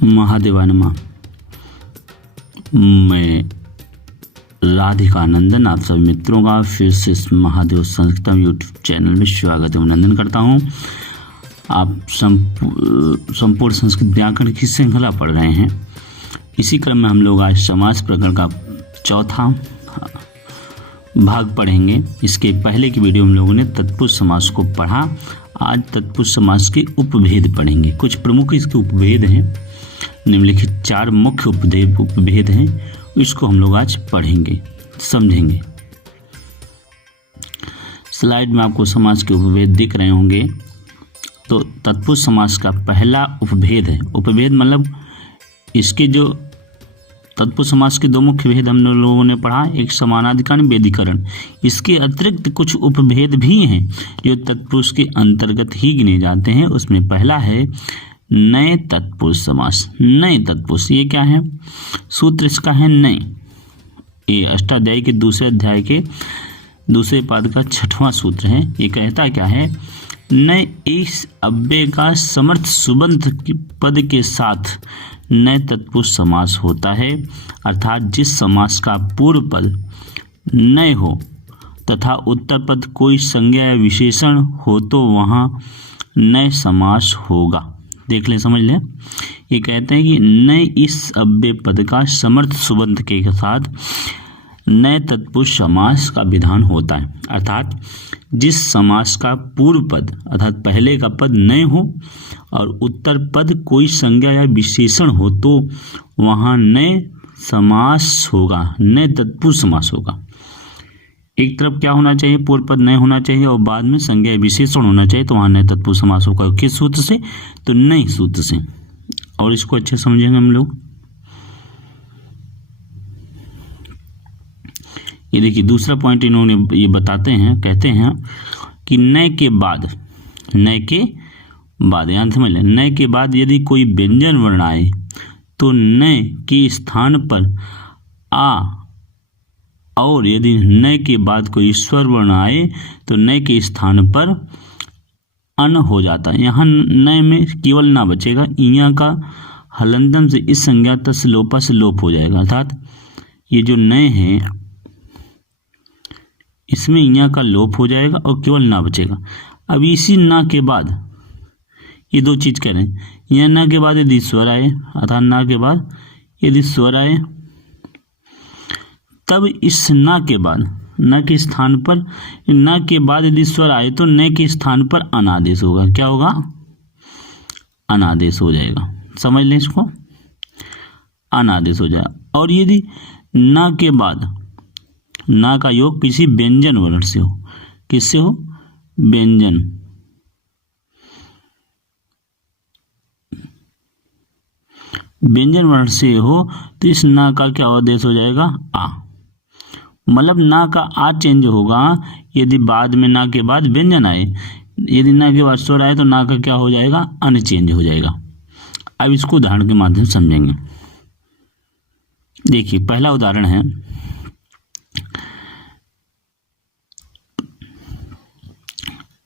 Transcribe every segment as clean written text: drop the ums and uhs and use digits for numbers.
महादेवाय नमः। मैं राधिकानंदन आप सभी मित्रों का फिर से इस महादेव संस्कृतम यूट्यूब चैनल में स्वागत एवं अभिनंदन करता हूं। आप संपूर्ण संस्कृत व्याकरण की श्रृंखला पढ़ रहे हैं। इसी क्रम में हम लोग आज समास प्रकरण का चौथा भाग पढ़ेंगे। इसके पहले की वीडियो हम लोगों ने तत्पुरुष समास को पढ़ा। आज तत्पुरुष समास के उपभेद पढ़ेंगे। कुछ प्रमुख इसके उपभेद हैं, निम्नलिखित 4 मुख्य उपभेद हैं, इसको हम लोग आज पढ़ेंगे, समझेंगे। स्लाइड में आपको समास के उपभेद दिख रहे होंगे। तो तत्पुरुष समास का पहला उपभेद है। उपभेद मतलब इसके जो तत्पुरुष समास के 2 मुख्य भेद हम लोगों ने पढ़ा, एक समानाधिकरण, वेदीकरण। इसके अतिरिक्त कुछ उपभेद भी हैं जो तत्पुरुष के अंतर्गत ही गिने जाते हैं। उसमें पहला है नए तत्पुरुष समास। नए तत्पुरुष ये क्या है? सूत्र इसका है नए। ये अष्टाध्यायी के दूसरे अध्याय के दूसरे पाद का 6वां सूत्र है। ये कहता क्या है? नए इस अव्यय का समर्थ सुबंध पद के साथ नए तत्पुरुष समास होता है, अर्थात जिस समास का पूर्व पद नए हो तथा उत्तर पद कोई संज्ञा या विशेषण हो तो वहाँ नए समास होगा। देख लें, समझ लें। ये कहते हैं कि नए इस अव्यय पद का समर्थ सुबंध के साथ नए तत्पुरुष समास का विधान होता है, अर्थात जिस समास का पूर्व पद अर्थात पहले का पद नए हो और उत्तर पद कोई संज्ञा या विशेषण हो तो वहाँ नए समास होगा, नए तत्पुरुष समास होगा। एक तरफ क्या होना चाहिए? पूर्व पद नए होना चाहिए और बाद में संज्ञा या विशेषण होना चाहिए, तो वहाँ नए तत्पुरुष समास होगा। किस सूत्र से? तो नए सूत्र से। और इसको अच्छे समझेंगे हम लोग। ये देखिए, दूसरा पॉइंट इन्होंने ये बताते हैं, कहते हैं कि नए के बाद ध्यान समझ लें, नए के बाद यदि कोई व्यंजन वर्ण आए तो नए के स्थान पर आ, और यदि नए के बाद कोई स्वर वर्ण आए तो नए के स्थान पर अन हो जाता है। यहाँ नए में केवल ना बचेगा, इया का हलंतम से इस संज्ञा तस् लोपा से लोप हो जाएगा, अर्थात ये जो नए हैं इसमें इया का लोप हो जाएगा और केवल ना बचेगा। अब इसी ना के बाद ये 2 चीज कह रहे हैं। यहाँ ना के बाद यदि स्वर आए, अर्थात ना के बाद यदि स्वर आए, तब इस ना के बाद न के स्थान पर न के बाद यदि स्वर आए तो न के स्थान पर अनादेश होगा। क्या होगा? अनादेश हो जाएगा। समझ लें इसको, अनादेश हो जाएगा। और यदि न के बाद ना का योग किसी व्यंजन वर्ण से हो, किससे हो? व्यंजन वर्ण से हो तो इस ना का क्या आदेश हो जाएगा? आ। मतलब ना का आ चेंज होगा यदि बाद में ना के बाद व्यंजन आए। यदि ना के बाद स्वर आए तो ना का क्या हो जाएगा? अन चेंज हो जाएगा। अब इसको उदाहरण के माध्यम से समझेंगे। देखिए, पहला उदाहरण है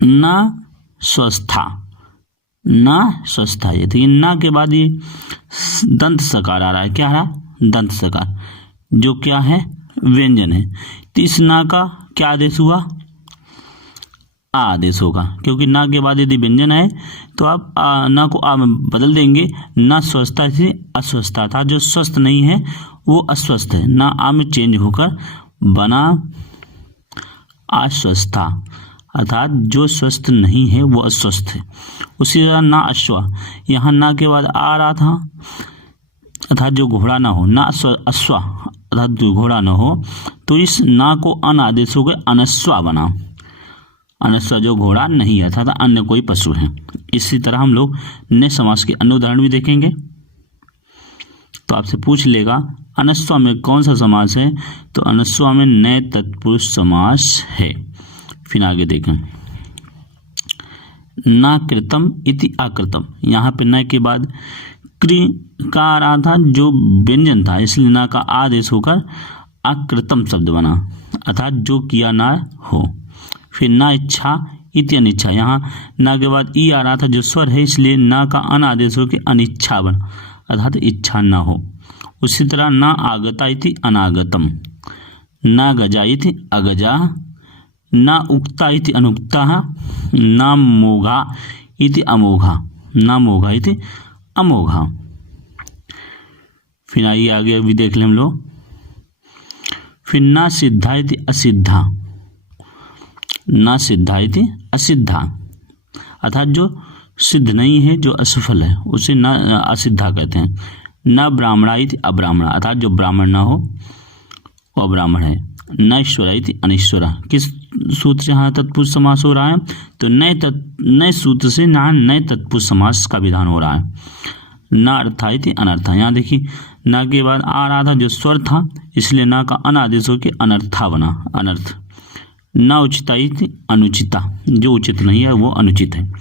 न स्वस्था। ये तो ना के बाद ये दंत सकार आ रहा है। क्या आ रहा? दंत सकार, जो क्या है? व्यंजन है। तो इस ना का क्या आदेश हुआ? आ आदेश होगा, क्योंकि ना के बाद यदि व्यंजन आए तो आप ना को आ में बदल देंगे। ना स्वस्थता से अस्वस्थता था, जो स्वस्थ नहीं है वो अस्वस्थ है। ना आ में चेंज होकर बना अस्वस्थता, अर्थात जो स्वस्थ नहीं है वो अस्वस्थ है। उसी तरह ना अश्वा, यहाँ ना के बाद आ रहा था, अर्थात जो घोड़ा ना हो। ना अश्वा अर्थात जो घोड़ा ना हो, तो इस ना को अन आदेश हो गए, अनस्वा बना। अनस्वा जो घोड़ा नहीं है, अर्थात अन्य कोई पशु है। इसी तरह हम लोग नए समास के अन्य उदाहरण भी देखेंगे। तो आपसे पूछ लेगा अनस्वा में कौन सा समास है? तो अनस्वा में नए तत्पुरुष समास है। फिर आगे देखें, ना कृतम इति आकृतम। यहाँ पे न के बाद क्रि का आ रहा था, जो व्यंजन था, इसलिए ना का आदेश होकर आकृतम शब्द बना, अर्थात जो किया ना हो। फिर ना इच्छा इति अनिच्छा, यहाँ ना के बाद ई आ रहा था, जो स्वर है, इसलिए ना का अन आदेश होकर अनिच्छा बना, अर्थात इच्छा न हो। उसी तरह न आगता इति अनागतम, न गजा इति अगजा, न उक्ता इति अनुक्ता, न मोघा इति अमोघा, न मोघा इति अमोघा। फिर आइए आगे भी देख लें हम लोग। फिर न सिद्धा इति असिद्धा, न सिद्धा इति असिद्धा, अर्थात जो सिद्ध नहीं है, जो असफल है, उसे न असिद्धा कहते हैं। न ब्राह्मणा इति अब्राह्मणा, अर्थात जो ब्राह्मण न हो वो अब्राह्मण है। न ईश्वरा इति अनिश्वरा, किस सूत्र से यहाँ तत्पुरुष समास हो रहा है? तो नए सूत्र से यहाँ नए तत्पुरुष समास का विधान हो रहा है। न अर्था इति अनर्था, यहाँ देखिए न के बाद आ रहा था जो स्वर था, इसलिए न का अनादेश होकर अनर्था बना, अनर्थ। न उचिता इति अनुचिता, जो उचित नहीं है वो अनुचित है।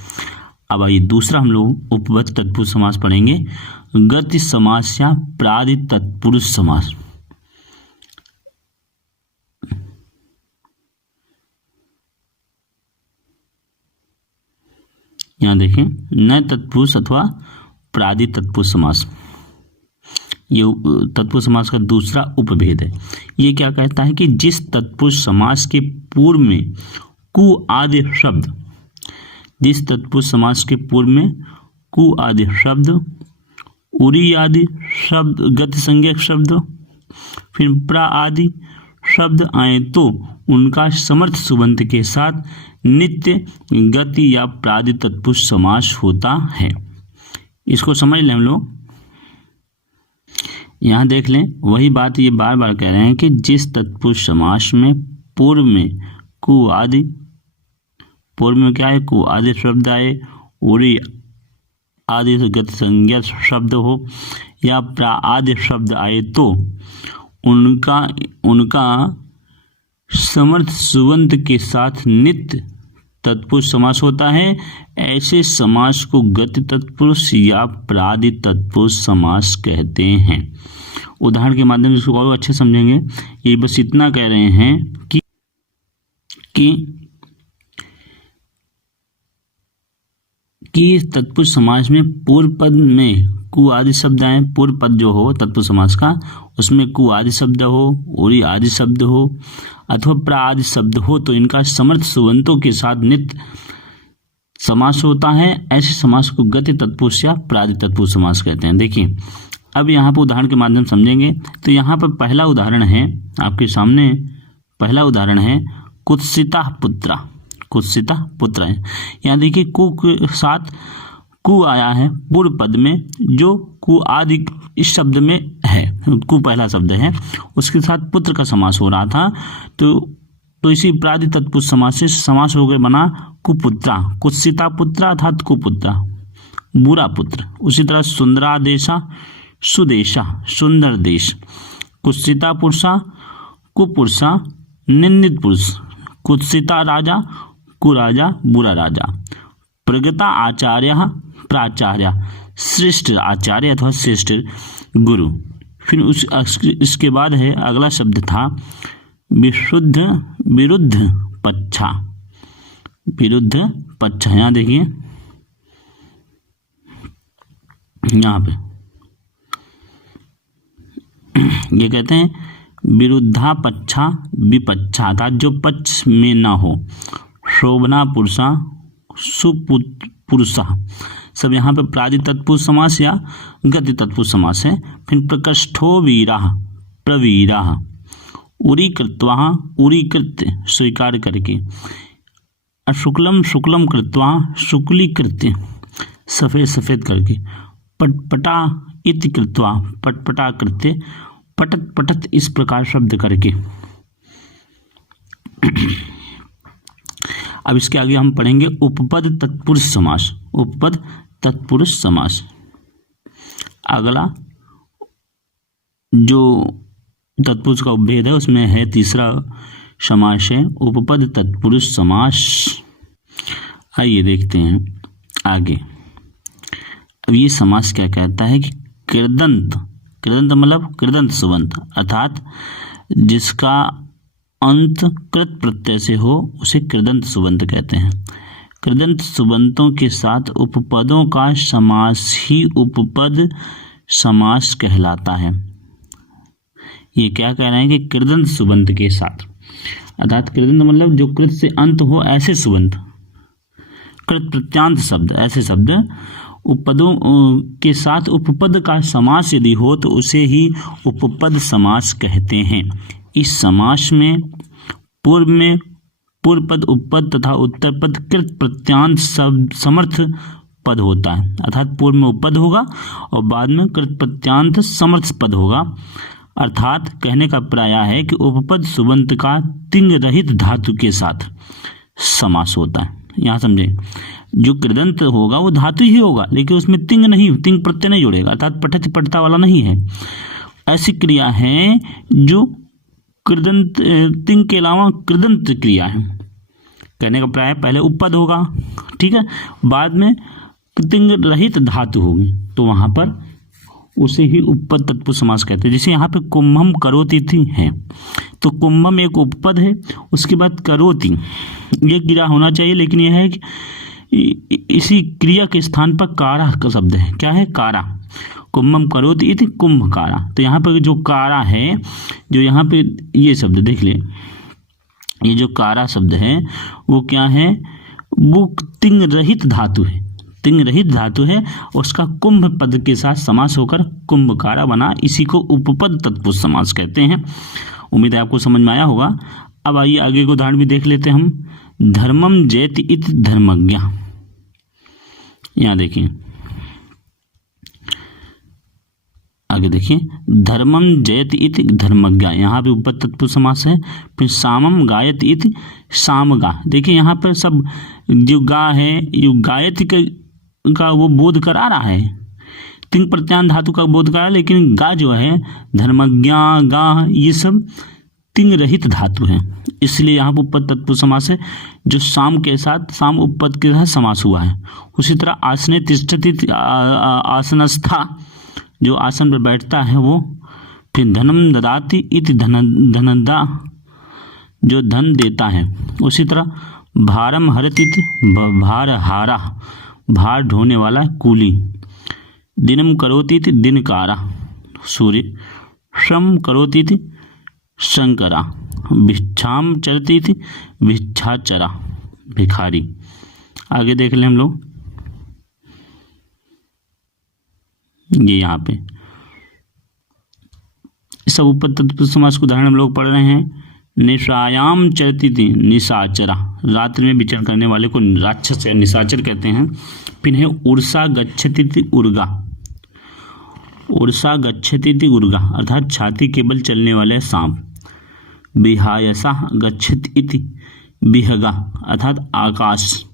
अब आइए दूसरा हम लोग उपपद तत्पुरुष समास पढ़ेंगे, गति समास या प्रादि तत्पुरुष समास। यहाँ देखें नए तत्पुरुष अथवा प्रादि तत्पुरुष समास, ये तत्पुरुष समास का दूसरा उपभेद है। ये क्या कहता है कि जिस तत्पुरुष समास के पूर्व में कु आदि शब्द, जिस तत्पुरुष समास के पूर्व में कु आदि शब्द, उरी आदि शब्द, गति संज्ञक शब्द, फिर प्रा आदि शब्द आए तो उनका समर्थ सुबंत के साथ नित्य गति या प्रादि तत्पुरुष समास होता है। इसको समझ लें हम लोग। यहाँ देख लें वही बात ये बार बार कह रहे हैं कि जिस तत्पुरुष समास में पूर्व में कु आदि, पूर्व में क्या है, कु आदि शब्द आए, उरी आदि गति संज्ञा शब्द हो या प्रा आदि शब्द आए तो उनका समर्थ सुबंत के साथ नित्य तत्पुरुष समास होता है। ऐसे समास को गति तत्पुरुष या प्रादि तत्पुरुष समास कहते हैं। उदाहरण के माध्यम से इसको और अच्छे समझेंगे। ये बस इतना कह रहे हैं कि तत्पुरुष समास में पूर्व पद में कु आदि शब्द आए, पूर्व पद जो हो तत्पुरुष समास का, उसमें कु आदि शब्द हो, उरी आदि शब्द हो अथवा प्रा आदि शब्द हो तो इनका समर्थ सुबंतों के साथ नित्य समास होता है। ऐसे समास को गति तत्पुरुष या प्रादि तत्पुरुष समास कहते हैं। देखिए अब यहाँ पर उदाहरण के माध्यम समझेंगे। तो यहाँ पर पहला उदाहरण है आपके सामने, पहला उदाहरण है कुत्सिता पुत्रा, कुत्सिता पुत्र है। यहाँ देखिए कु के साथ कु आया है पूर्व पद में, जो कु आदि इस शब्द में है, कु पहला शब्द है, उसके साथ पुत्र का समास हो रहा था। तो इसी प्रादि तत्पुरुष समास से समास हो गए बना कुपुत्रा, कुत्सिता पुत्रा अर्थात कुपुत्रा, बुरा पुत्र। उसी तरह सुंदरादेशा, सुदेशा, सुंदर देश। कुत्सिता पुरुषा, कुपुरुषा, निंदित पुरुष। कुत्सिता राजा, कुराजा, बुरा राजा। प्रगता आचार्य, प्राचार्य, श्रेष्ठ आचार्य अथवा श्रेष्ठ गुरु। फिर इसके बाद है अगला शब्द था विरुद्ध, विरुद्ध पच्छा, विरुद्ध पच्छा। यहाँ देखिए यहाँ पे ये कहते हैं विरुद्धा पच्छा विपच्छा, था जो पक्ष में ना हो। शोभना पुरुषा, सुपुरुषा, सब यहाँ पे प्रादि तत्पुरुष समास या गति तत्पुरुष समास है। फिर प्रकृष्ठो वीरा, प्रवीरा। उरी कृत्वा, उरी कृत्य स्वीकार करके। शुक्लम, शुक्लम कृत्वा, शुक्ली कृत्य सफेद सफेद करके। पटपटा इति कृत्वा, पटपटा कृत्य पटत पटत इस प्रकार शब्द करके। अब इसके आगे हम पढ़ेंगे उपपद तत्पुरुष समास, उपपद तत्पुरुष समास। अगला जो तत्पुरुष का उपभेद है उसमें है तीसरा समास है उपपद तत्पुरुष समास। आइए देखते हैं आगे। अब ये समास क्या कहता है कि कृदंत, कृदंत मतलब कृदंत सुबंत, अर्थात जिसका अंत कृत प्रत्यय से हो उसे कृदंत सुबंत कहते हैं। कृदंत सुबंतों के साथ उपपदों का समास ही उपपद समास कहलाता है। ये क्या कह रहे हैं कि कृदंत सुबंत के साथ, अर्थात कृदंत मतलब जो कृत से अंत हो ऐसे सुबंत, कृत प्रत्यांत शब्द, ऐसे शब्द उपपदों के साथ उपपद का समास यदि हो तो उसे ही उपपद समास कहते हैं। इस समास में पूर्व पद उपपद तथा उत्तर पद कृत प्रत्यांत समर्थ पद होता है, अर्थात पूर्व में उपपद होगा और बाद में कृत प्रत्यांत समर्थ पद होगा। अर्थात कहने का प्राय है कि उपपद सुबंत का तिंग रहित धातु के साथ समास होता है। यहाँ समझें, जो कृदंत होगा वो धातु ही होगा, लेकिन उसमें तिंग नहीं, तिंग प्रत्यय नहीं जुड़ेगा, अर्थात पठित पठता वाला नहीं है। ऐसी क्रिया है जो कृदंत, तिंग के अलावा कृदंत क्रिया है। कहने का प्राय पहले उपपद होगा, ठीक है, बाद में तिंग रहित धातु होगी, तो वहां पर उसे ही उपपद तत्पुरुष समास कहते हैं। जैसे यहाँ पे कुंभम करोति थी है, तो कुंभम एक उपपद है, उसके बाद करोति ये क्रिया होना चाहिए, लेकिन यह है कि इसी क्रिया के स्थान पर कारा का शब्द है। क्या है? कारा। कुंभम करोति इति कुंभकारा। तो यहाँ पे जो कारा है, जो यहाँ पे ये शब्द देख ले, ये जो कारा शब्द है वो क्या है? वो तिंग रहित धातु है, तिंग रहित धातु है, उसका कुंभ पद के साथ समास होकर कुंभकारा बना, इसी को उपपद तत्पुरुष समास कहते हैं। उम्मीद है आपको समझ में आया होगा। अब आइए आगे को उदाहरण भी देख लेते हैं हम। धर्मम जयति इति धर्मज्ञ। यहाँ देखिए, आगे देखिए, धर्मम जयति इति धर्मज्ञ, यहाँ पे उपपद तत्पुरुष समास है। फिर सामम गायति इति सामगा। देखिए यहाँ पर सब जो गा है, जो गायति का वो बोध करा रहा है, तिंग प्रत्यांत धातु का बोध करा, लेकिन गा जो है, धर्मज्ञा, गा, ये सब तिंग रहित धातु है, इसलिए यहाँ पर उपपद तत्पुरुष समास है। जो साम के साथ, साम उपपद के साथ समास हुआ है। उसी तरह आसने तिष्ठति, आसनस्था, जो आसन पर बैठता है वो। फिर धनम ददाति इति धनदा, जो धन देता है। उसी तरह भारम हरति इति भारहारा, भार ढोने वाला कूली। दिनम करोति इति दिनकारा, सूर्य। श्रम करोति इति शंकरा। भिक्षाम चरति इति भिक्षाचरा, भिखारी। आगे देख लें हम लोग, ये यहाँ पे सब उपपद तत्पुरुष समास को उदाहरण हम लोग पढ़ रहे हैं। निशायाम चरती थी, निशाचरा, रात्रि में विचरण करने वाले को राक्षस या निशाचर कहते हैं। फिर है उर्सा गच्छति थी उर्गा, उर्सा गच्छति थी उर्गा, अर्थात छाती केवल चलने वाले सांप। विहायसा गच्छति इति विहगा, अर्थात आकाश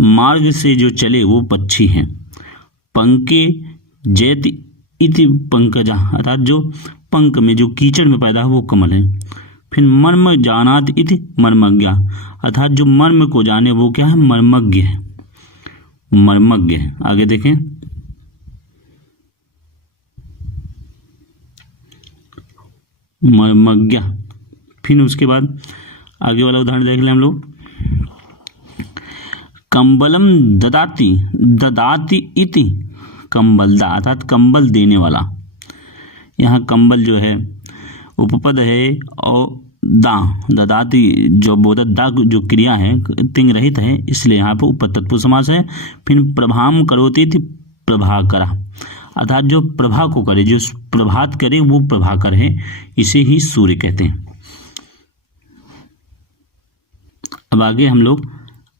मार्ग से जो चले वो पक्षी है। पंके जयति इति पंकजा, अर्थात जो पंक में, जो कीचड़ में पैदा है वो कमल है। फिर मर्म जानात इति मर्मज्ञा, अर्थात जो मर्म को जाने वो क्या है? मर्मज्ञ है, मर्मज्ञ है। आगे देखें, मर्मज्ञ। फिर उसके बाद आगे वाला उदाहरण देख लें हम लोग। कंबलम ददाति, ददाति इति कंबलदा, अर्थात कंबल देने वाला। यहाँ कंबल जो है उपपद है, और दा, ददाति जो बोधत दा जो क्रिया है तिंग रहित है, इसलिए यहाँ पर उपपद तत्पुरुष समास है। फिर प्रभाम करोति इति प्रभाकरा, अर्थात जो प्रभा को करे, जो प्रभात करे वो प्रभाकर है, इसे ही सूर्य कहते हैं। अब आगे हम लोग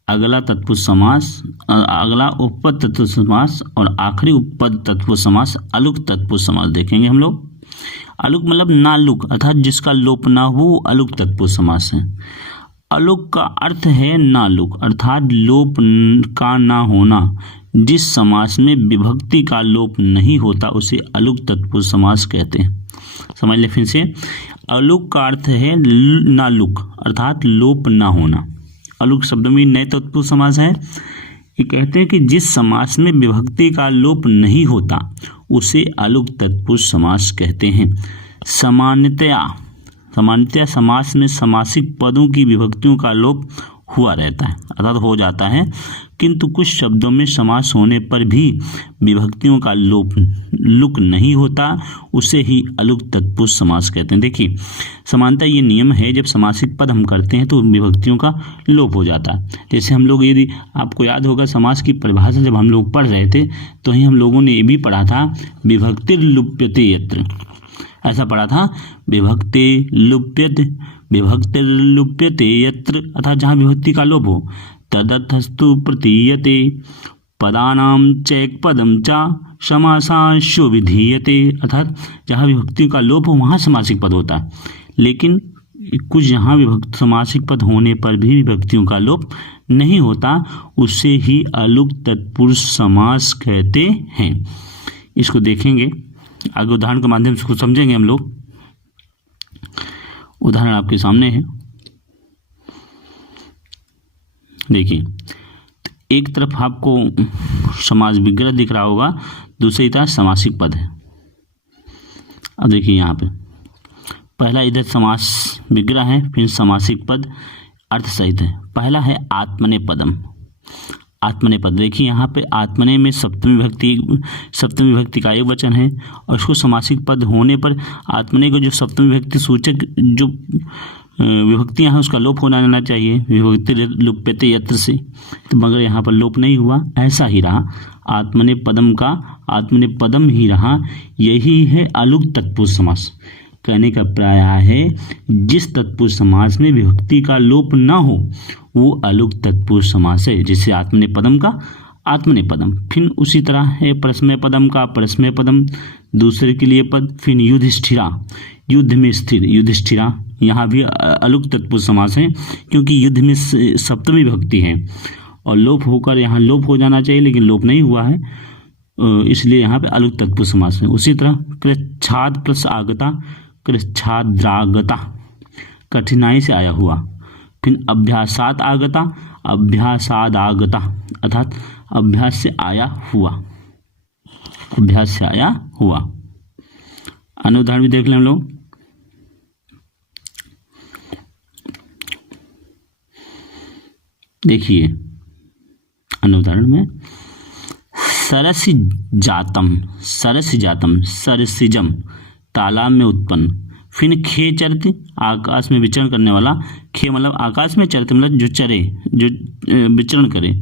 अगला तत्पुरुष समास, अगला उपपद तत्पुरुष समास और आखिरी उपपद तत्पुरुष समास अलुक तत्पुरुष समास देखेंगे हम लोग। अलुक मतलब नालुक, अर्थात जिसका लोप ना हो, अलुक तत्पुरुष समास है। अलुक का अर्थ है नालुक, अर्थात लोप का ना होना। जिस समास में विभक्ति का लोप नहीं होता उसे अलुक तत्पुरुष समास कहते हैं। समझ ले फिर से, अलुक का अर्थ है नालुक, अर्थात लोप ना होना। अलुक शब्द में नए तत्पुरुष समास है। ये कहते हैं कि जिस समास में विभक्ति का लोप नहीं होता उसे अलुक तत्पुरुष समास कहते हैं। सामान्यतया समास में समासिक पदों की विभक्तियों का लोप हुआ रहता है अर्थात हो जाता है, किंतु कुछ शब्दों में समास होने पर भी विभक्तियों का लुक नहीं होता, उसे ही अलुक तत्पुरुष समास कहते हैं। देखिए समानता ये नियम है, जब समासिक पद हम करते हैं तो विभक्तियों का लोप हो जाता है। जैसे हम लोग, यदि आपको याद होगा समास की परिभाषा जब हम लोग पढ़ रहे थे तो ही हम लोगों ने ये भी पढ़ा था विभक्तिर लुप्यते यत्र, ऐसा पढ़ा था विभक्ति लुप्यते यत्र, अर्थात जहाँ विभक्ति का लोप हो, तदर्थस्तु प्रतीयते पदानां चैक पदम चा समासांशो विधीयते, अर्थात जहाँ विभक्ति का लोप हो वहाँ समासिक पद होता है, लेकिन कुछ जहाँ विभक्त समासिक पद होने पर भी विभक्तियों का लोप नहीं होता, उसे ही अलुक तत्पुरुष समास कहते हैं। इसको देखेंगे आगे, उदाहरण के माध्यम से कुछ समझेंगे हम लोग। उदाहरण आपके सामने है, देखिए एक तरफ आपको समास विग्रह दिख रहा होगा, दूसरी तरफ समासिक पद है। अब देखिए यहाँ पे पहला इधर समास विग्रह है, फिर समासिक पद अर्थ सहित है। पहला है आत्मनेपदम, आत्मनेपद। देखिए यहाँ पे आत्मने में सप्तमी विभक्ति का एक वचन है, और इसको समासिक पद होने पर आत्मने को जो सप्तमी विभक्ति सूचक जो विभक्तियाँ हैं उसका लोप होना जाना चाहिए, विभक्ति लुप्यते यत्र से, तो मगर यहाँ पर लोप नहीं हुआ, ऐसा ही रहा। आत्मनेपदम का आत्मनेपदम ही रहा, यही है अलुक तत्पुरुष समास। कहने का प्राय है जिस तत्पुरुष समास में विभक्ति का लोप न हो वो अलुक तत्पुरुष समास है, जैसे आत्मनेपदम का आत्मनेपदम। फिर उसी तरह है परस्मैपदम का परस्मैपदम, दूसरे के लिए पद। फिर युधिष्ठिरा, युद्ध में स्थिर, युधिष्ठिरा यहाँ भी अलुक तत्पुरुष समास है, क्योंकि युद्ध में सप्तमी विभक्ति है और लोप होकर यहाँ लोप हो जाना चाहिए, लेकिन लोप नहीं हुआ है, इसलिए यहाँ पे अलुक तत्पुरुष समास है। उसी तरह कृच्छाद प्लस आगता, कृच्छाद्रागता, कठिनाई से आया हुआ। फिर अभ्यासात आगता, अभ्यासादागता, अर्थात अभ्यास से आया हुआ, अभ्यास से आया हुआ। अन्य उदाहरण भी देख लें हम लोग। देखिए अन्य उदाहरण में सरसि जातम, सरसिजम, तालाब में उत्पन्न। फिर खे चरते, आकाश में विचरण करने वाला। खे मतलब आकाश में चरते मतलब जो चरे, जो विचरण करे,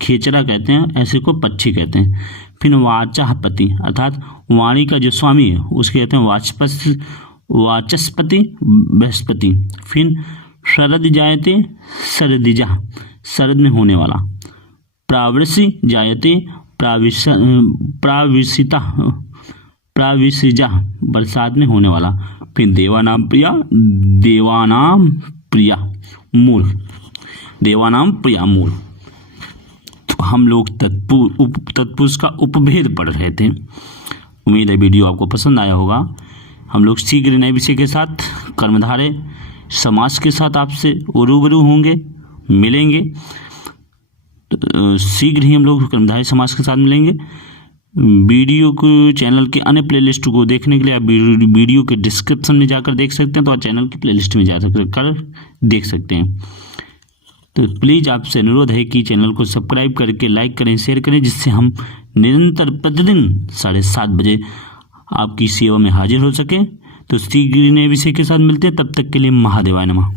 खेचरा कहते हैं, ऐसे को पक्षी कहते हैं। फिर वाचस्पति, अर्थात वाणी का जो स्वामी है उसके कहते हैं वाचस्पति, बृहस्पति। फिर शरद जायते, शरदिजा, शरद में होने वाला। प्रावृषि जायते, प्राविशिजा, बरसात में होने वाला। फिर देवानाम प्रिया, मूल, देवानाम प्रिया मूल। तो हम लोग तत्पुरुष का उपभेद पढ़ रहे थे। उम्मीद है वीडियो आपको पसंद आया होगा। हम लोग शीघ्र नए विषय के साथ, कर्मधारय समास के साथ आपसे रूबरू होंगे, मिलेंगे। शीघ्र ही हम लोग कर्मधारय समास के साथ मिलेंगे। वीडियो को, चैनल के अन्य प्लेलिस्ट को देखने के लिए आप वीडियो के डिस्क्रिप्शन में जाकर देख सकते हैं, तो आप चैनल की प्लेलिस्ट में जाकर देख सकते हैं। तो प्लीज़ आपसे अनुरोध है कि चैनल को सब्सक्राइब करके लाइक करें, शेयर करें, जिससे हम निरंतर प्रतिदिन 7:30 बजे आपकी सेवा में हाजिर हो सके। तो शीघ्र नए विषय के साथ मिलते हैं, तब तक के लिए महादेवाय नमः।